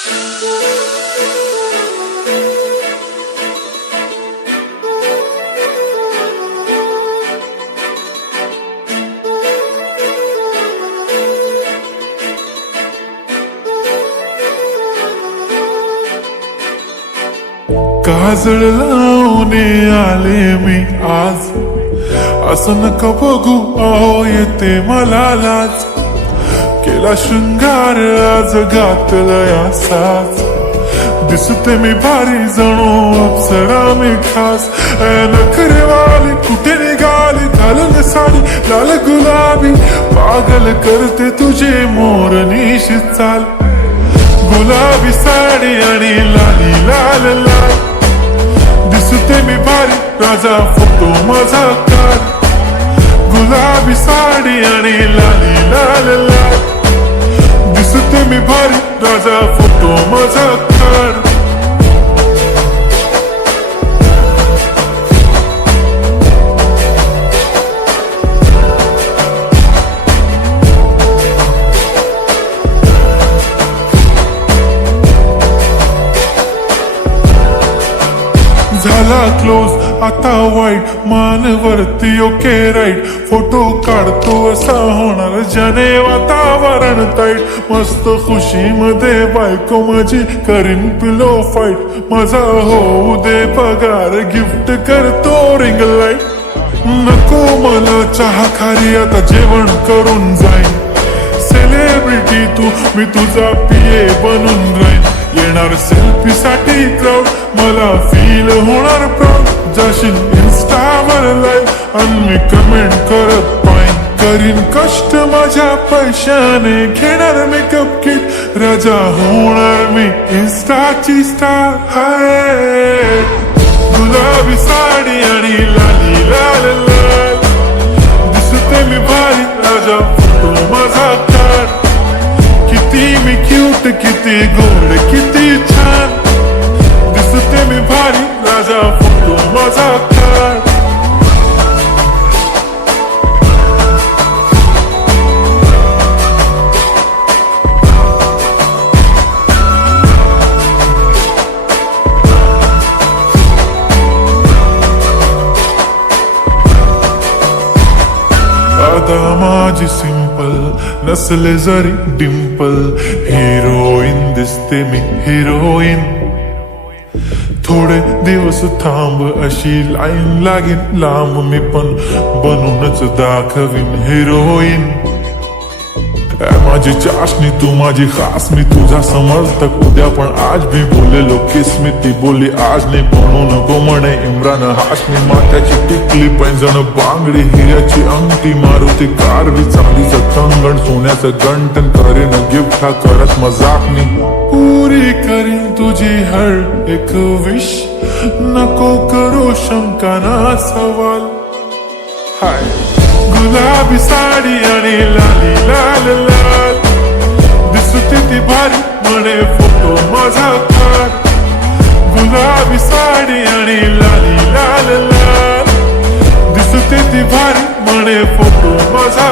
काजळ लावून आले मी आज, असं नका बघू अहो येते मला लाज. केला शृंगार आज घातलाय असाच, दिसते मी भारी जणू अप्सरा मी खास. नखरेवाली कुठे निघाली घालून साडी लाल गुलाबी, पागल करते तुझे मोरनीशी चाल. गुलाबी साडी आणि लाली लाल लाल, दिसते मी भारी राजा फोटो माझा काढ. गुलाबी साडी आणि लाली लाल लाल, दिसते मी भारी राजा फोटो माझा काढ. झाला क्लोज आता वाईट, मानवरती ओके राईट. फोटो काढतो असा होणार ज्याने वातावरण ताईट. मस्त खुशी मध्ये बायको माझी करीन पिलो फाईट. माझा होऊ दे पगार गिफ्ट करतो रिंग लाईट. नको मला चहा खारी आता जेवण करून जाईन. सेलिब्रिटी तू मी तुझा पिये बनून राहीन. येणार सेल्फी साठी क्राऊड मला फील होणार प्राऊड. जाशील इन्स्टावर लाईव्ह आणि मी कमेंट करत पाईन. करीन कष्ट माझ्या पैशाने घेणार मेकअप किट. राजा होणार मी इन्स्टाची स्टार. हाय गुलाबी साडी आणि लाली लाल लाल, दिसते मी भारी राजा फोटो माझा काढ. किती मी क्यूट किती गोड किती छान, दिसते मी भारी राजा फोटो माझा काढ. आता माझी सिंपल नसले जरी डिंपल, हिरोईन दिसते मी हिरोईन. थोडे दिवस थांब अशी लाईन लागेल लांब, मी पण बनूनच दाखवीन हिरोईन. माझी चाशनी तू माझी खास, मी तुझा समर्थक उद्या पण आज भी बोलेलो किस मी. ती बोली आज नाही बनू नको म्हणे इम्रान हाशमी. माथ्याची टिकली पैंजण बांगडी हिऱ्याची अंगठी, मारुती कार बी चांदीचं कंगण सोन्याचं गंटन. करीन गिफ्ट हा करत मजाक मी, पुरी करीन तुझी हर एक विश. नको करू शंका ना सवाल. हाय गुलाबी साडी आणि लाली लाल लाल, दिसते ती भारी म्हणे फोटो माझा काढ. गुलाबी साडी आणि लाली लाल लाल, दिसते ती भारी म्हणे फोटो माझा.